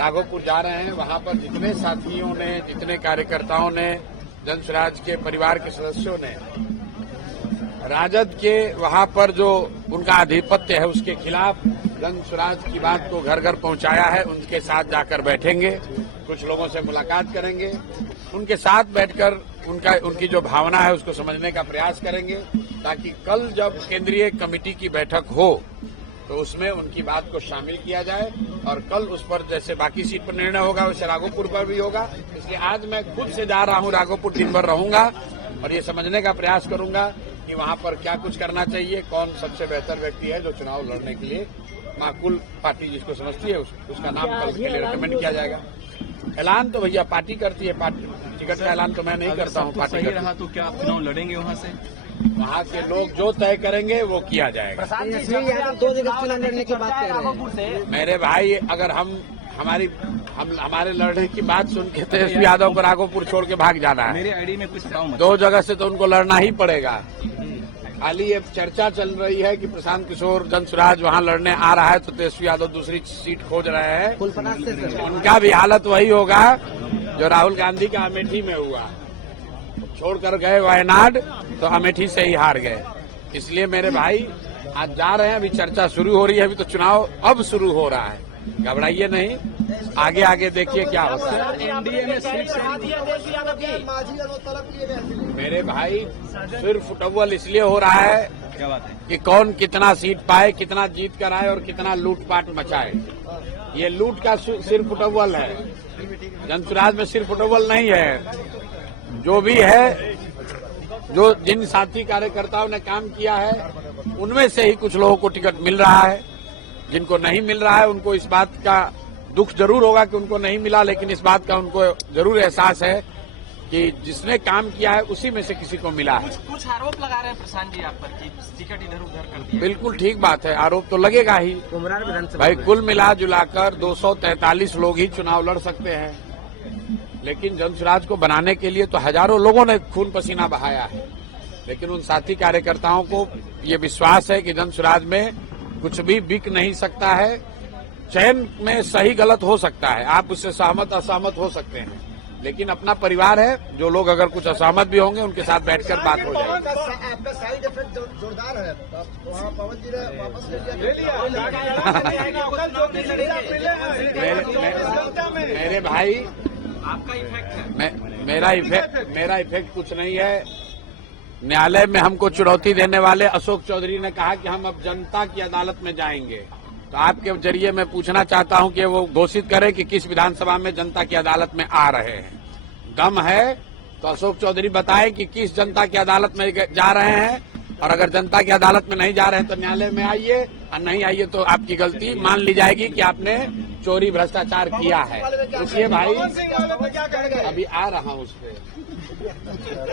राघोपुर जा रहे हैं, वहां पर जितने साथियों ने, जितने कार्यकर्ताओं ने, जन स्वराज के परिवार के सदस्यों ने राजद के वहां पर जो उनका आधिपत्य है उसके खिलाफ जन स्वराज की बात को घर घर पहुंचाया है, उनके साथ जाकर बैठेंगे, कुछ लोगों से मुलाकात करेंगे, उनके साथ बैठकर उनकी जो भावना है उसको समझने का प्रयास करेंगे, ताकि कल जब केंद्रीय कमेटी की बैठक हो तो उसमें उनकी बात को शामिल किया जाए और कल उस पर जैसे बाकी सीट पर निर्णय होगा वैसे राघोपुर पर भी होगा। इसलिए आज मैं खुद से जा रहा हूं, राघोपुर दिन भर रहूंगा और ये समझने का प्रयास करूंगा कि वहां पर क्या कुछ करना चाहिए, कौन सबसे बेहतर व्यक्ति है जो चुनाव लड़ने के लिए माकूल पार्टी जिसको समझती है उसका नाम कल के लिए रिकमेंड किया जाएगा। ऐलान तो भैया पार्टी करती है, पार्टी टिकट का ऐलान तो मैं नहीं करता हूँ। पार्टी सही रहा तो क्या आप चुनाव लड़ेंगे वहाँ से? वहाँ के लोग जो तय करेंगे वो किया जाएगा। 2 जगह चुनाव लड़ने की बात कर रहे हैं मेरे भाई, अगर हमारे लड़ने की बात सुन के तेजस्वी यादव को राघोपुर छोड़ के भाग जाना है। मेरे आईडी में कुछ बताओ मत। 2 जगह से तो उनको लड़ना ही पड़ेगा। खाली ये चर्चा चल रही है कि प्रशांत किशोर जन स्वराज वहाँ लड़ने आ रहा है तो तेजस्वी यादव दूसरी सीट खोज रहे हैं। उनका भी हालत वही होगा जो राहुल गांधी का अमेठी में हुआ, छोड़कर गए वायनाड तो अमेठी से ही हार गए। इसलिए मेरे भाई आज जा रहे हैं, अभी चर्चा शुरू हो रही है, अभी तो चुनाव अब शुरू हो रहा है, घबराइए नहीं, आगे आगे देखिए क्या होता है। एनडीए में मेरे भाई सिर्फ फुटबॉल इसलिए हो रहा है क्या बात है कि कौन कितना सीट पाए, कितना जीत कर आए और कितना लूटपाट मचाए। ये लूट का सिर्फ फुटबॉल है, जन स्वराज में सिर्फ फुटबॉल नहीं है। जो भी है, जो जिन साथी कार्यकर्ताओं ने काम किया है उनमें से ही कुछ लोगों को टिकट मिल रहा है, जिनको नहीं मिल रहा है उनको इस बात का दुख जरूर होगा कि उनको नहीं मिला, लेकिन इस बात का उनको जरूर एहसास है कि जिसने काम किया है उसी में से किसी को मिला है। कुछ आरोप लगा रहे हैं प्रशांत जी आप पर कि टिकट इधर उधर कर दिया। बिल्कुल ठीक बात है, आरोप तो लगेगा ही भाई। कुल मिला जुलाकर 243 लोग ही चुनाव लड़ सकते हैं, लेकिन जन स्वराज को बनाने के लिए तो हजारों लोगों ने खून पसीना बहाया है। लेकिन उन साथी कार्यकर्ताओं को ये विश्वास है कि जन स्वराज में कुछ भी बिक नहीं सकता है। चयन में सही गलत हो सकता है, आप उससे सहमत असहमत हो सकते हैं, लेकिन अपना परिवार है। जो लोग अगर कुछ असहमत भी होंगे उनके साथ बैठकर बात हो जाएगी। आपका साइड इफेक्ट जोरदार है, वहाँ पवन जी ने वापस ले लिया। मेरे भाई, आपका इफेक्ट है? मेरा इफेक्ट कुछ नहीं है। न्यायालय में हमको चुनौती देने वाले अशोक चौधरी ने कहा कि हम अब जनता की अदालत में जाएंगे, तो आपके जरिए मैं पूछना चाहता हूं कि वो घोषित करें कि किस विधानसभा में जनता की अदालत में आ रहे हैं। दम है तो अशोक चौधरी बताए कि किस जनता की अदालत में जा रहे हैं, और अगर जनता की अदालत में नहीं जा रहे हैं तो न्यायालय में आइए, और नहीं आइए तो आपकी गलती मान ली जाएगी कि आपने चोरी भ्रष्टाचार किया है। इसलिए भाई अभी आ रहा हूं उस पर,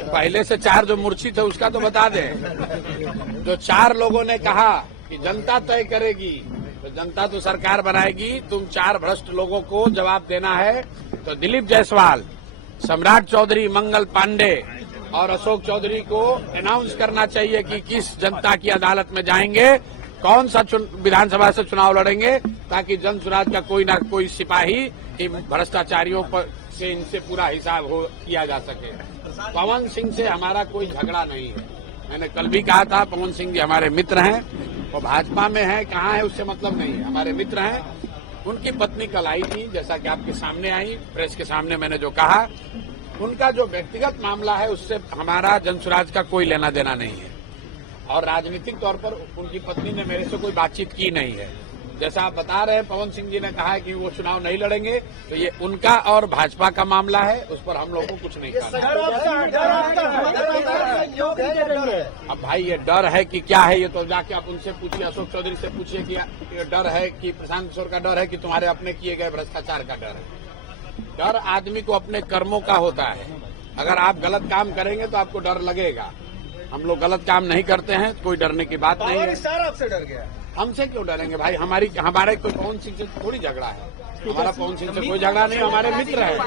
पहले से 4 जो मूर्छित है उसका तो बता दें। जो 4 लोगों ने कहा कि जनता तय करेगी, तो जनता तो सरकार बनाएगी, तुम 4 भ्रष्ट लोगों को जवाब देना है। तो दिलीप जायसवाल, सम्राट चौधरी, मंगल पांडे और अशोक चौधरी को अनाउंस करना चाहिए कि किस जनता की अदालत में जाएंगे, कौन सा विधानसभा से चुनाव लड़ेंगे, ताकि जन स्वराज का कोई ना कोई सिपाही इन भ्रष्टाचारियों पर से इनसे पूरा हिसाब किया जा सके। पवन सिंह से हमारा कोई झगड़ा नहीं है, मैंने कल भी कहा था, पवन सिंह जी हमारे मित्र हैं, वो भाजपा में है, कहाँ है उससे मतलब नहीं है, हमारे मित्र हैं। उनकी पत्नी कल आई थी, जैसा कि आपके सामने आई, प्रेस के सामने मैंने जो कहा, उनका जो व्यक्तिगत मामला है उससे हमारा जन स्वराज का कोई लेना देना नहीं है, और राजनीतिक तौर पर उनकी पत्नी ने मेरे से कोई बातचीत की नहीं है। जैसा आप बता रहे हैं, पवन सिंह जी ने कहा है कि वो चुनाव नहीं लड़ेंगे, तो ये उनका और भाजपा का मामला है, उस पर हम लोग को कुछ नहीं कहना। अब भाई ये डर है कि क्या है, ये तो जाके आप उनसे पूछिए, अशोक चौधरी से पूछिए कि ये डर है कि प्रशांत किशोर का डर है कि तुम्हारे अपने किए गए भ्रष्टाचार का डर है। डर आदमी को अपने कर्मों का होता है। अगर आप गलत काम करेंगे तो आपको डर लगेगा। हम लोग गलत काम नहीं करते हैं, कोई डरने की बात नहीं है। आपसे डर गया? हमसे क्यों डरेंगे भाई? हमारे कोई पवन सिंह से थोड़ी झगड़ा है, हमारा पवन सिंह से कोई झगड़ा नहीं, हमारे मित्र है।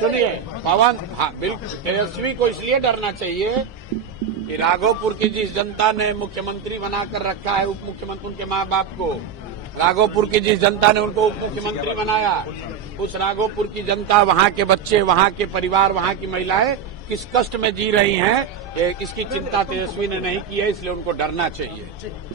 सुनिए पवन, हाँ बिल्कुल, तेजस्वी को इसलिए डरना चाहिए कि राघोपुर की जिस जनता ने मुख्यमंत्री बनाकर रखा है, उप मुख्यमंत्री उनके माँ बाप को, राघोपुर की जिस जनता ने उनको उप मुख्यमंत्री बनाया, उस राघोपुर की जनता, वहाँ के बच्चे, वहाँ के परिवार, वहाँ की महिलाएं किस कष्ट में जी रही हैं, इसकी चिंता तेजस्वी ने नहीं की है, इसलिए उनको डरना चाहिए।